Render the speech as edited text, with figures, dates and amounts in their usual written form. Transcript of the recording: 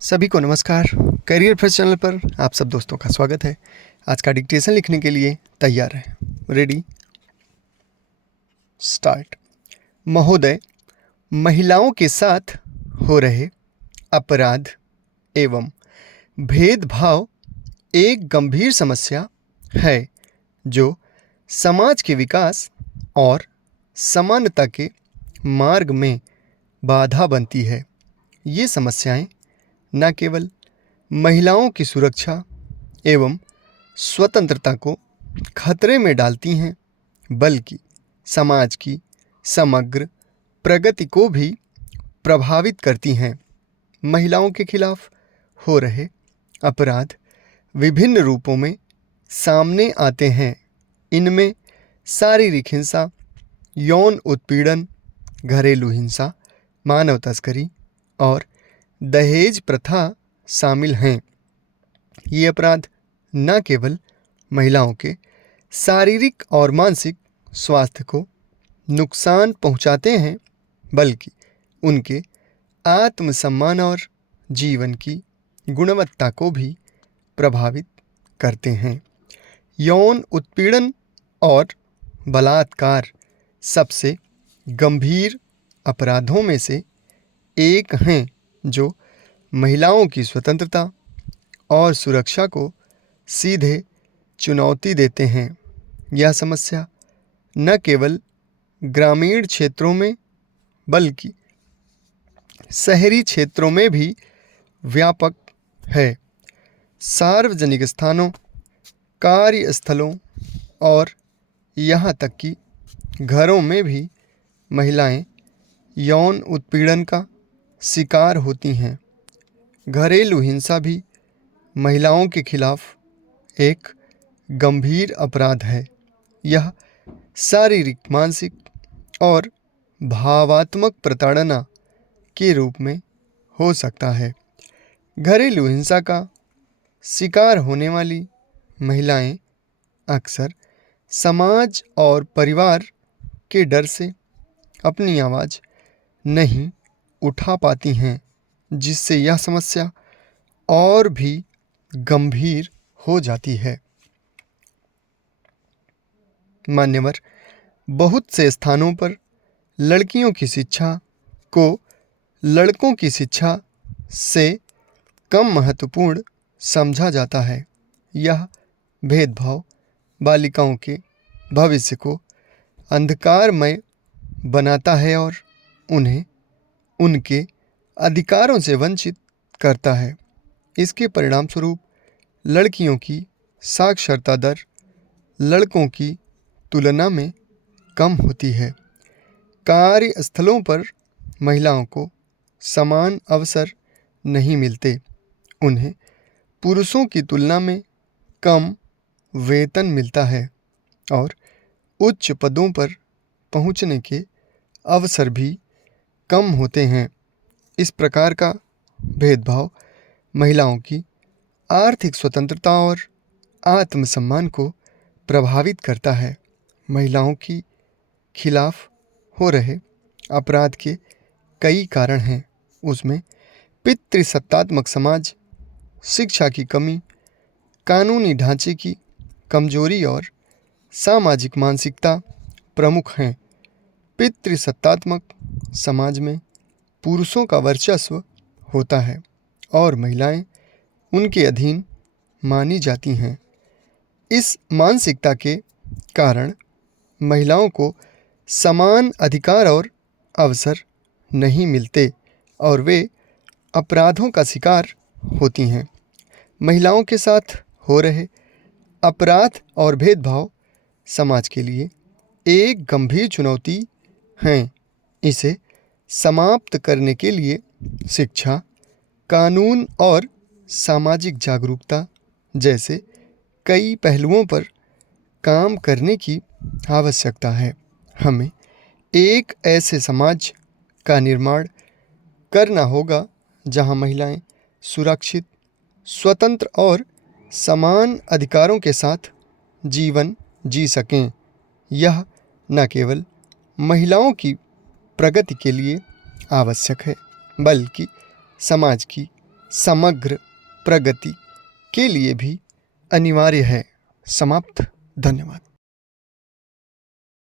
सभी को नमस्कार। करियर फर्स्ट चैनल पर आप सब दोस्तों का स्वागत है। आज का डिक्टेशन लिखने के लिए तैयार हैं? Ready, start. महोदय, महिलाओं के साथ हो रहे अपराध एवं भेदभाव एक गंभीर समस्या है जो समाज के विकास और समानता के मार्ग में बाधा बनती है। ये समस्याएं न केवल महिलाओं की सुरक्षा एवं स्वतंत्रता को खतरे में डालती हैं, बल्कि समाज की समग्र प्रगति को भी प्रभावित करती हैं। महिलाओं के खिलाफ हो रहे अपराध विभिन्न रूपों में सामने आते हैं। इनमें शारीरिक हिंसा, यौन उत्पीड़न, घरेलू हिंसा, मानव तस्करी और दहेज प्रथा शामिल हैं। ये अपराध न केवल महिलाओं के शारीरिक और मानसिक स्वास्थ्य को नुकसान पहुंचाते हैं, बल्कि उनके आत्मसम्मान और जीवन की गुणवत्ता को भी प्रभावित करते हैं। यौन उत्पीड़न और बलात्कार सबसे गंभीर अपराधों में से एक हैं जो महिलाओं की स्वतंत्रता और सुरक्षा को सीधे चुनौती देते हैं। यह समस्या न केवल ग्रामीण क्षेत्रों में बल्कि शहरी क्षेत्रों में भी व्यापक है। सार्वजनिक स्थानों, कार्यस्थलों और यहाँ तक कि घरों में भी महिलाएं यौन उत्पीड़न का शिकार होती हैं। घरेलू हिंसा भी महिलाओं के खिलाफ एक गंभीर अपराध है। यह शारीरिक, मानसिक और भावात्मक प्रताड़ना के रूप में हो सकता है। घरेलू हिंसा का शिकार होने वाली महिलाएं अक्सर समाज और परिवार के डर से अपनी आवाज़ नहीं उठा पाती हैं, जिससे यह समस्या और भी गंभीर हो जाती है। मान्यवर, बहुत से स्थानों पर लड़कियों की शिक्षा को लड़कों की शिक्षा से कम महत्वपूर्ण समझा जाता है। यह भेदभाव बालिकाओं के भविष्य को अंधकारमय बनाता है और उन्हें उनके अधिकारों से वंचित करता है। इसके परिणामस्वरूप लड़कियों की साक्षरता दर लड़कों की तुलना में कम होती है। कार्यस्थलों पर महिलाओं को समान अवसर नहीं मिलते। उन्हें पुरुषों की तुलना में कम वेतन मिलता है और उच्च पदों पर पहुंचने के अवसर भी कम होते हैं। इस प्रकार का भेदभाव महिलाओं की आर्थिक स्वतंत्रता और आत्मसम्मान को प्रभावित करता है। महिलाओं की खिलाफ हो रहे अपराध के कई कारण हैं। उसमें पितृसत्तात्मक समाज, शिक्षा की कमी, कानूनी ढांचे की कमजोरी और सामाजिक मानसिकता प्रमुख हैं। पितृसत्तात्मक समाज में पुरुषों का वर्चस्व होता है और महिलाएं उनके अधीन मानी जाती हैं। इस मानसिकता के कारण महिलाओं को समान अधिकार और अवसर नहीं मिलते और वे अपराधों का शिकार होती हैं। महिलाओं के साथ हो रहे अपराध और भेदभाव समाज के लिए एक गंभीर चुनौती हैं। इसे समाप्त करने के लिए शिक्षा, कानून और सामाजिक जागरूकता जैसे कई पहलुओं पर काम करने की आवश्यकता है। हमें एक ऐसे समाज का निर्माण करना होगा जहां महिलाएं सुरक्षित, स्वतंत्र और समान अधिकारों के साथ जीवन जी सकें। यह न केवल महिलाओं की प्रगति के लिए आवश्यक है, बल्कि समाज की समग्र प्रगति के लिए भी अनिवार्य है। समाप्त। धन्यवाद।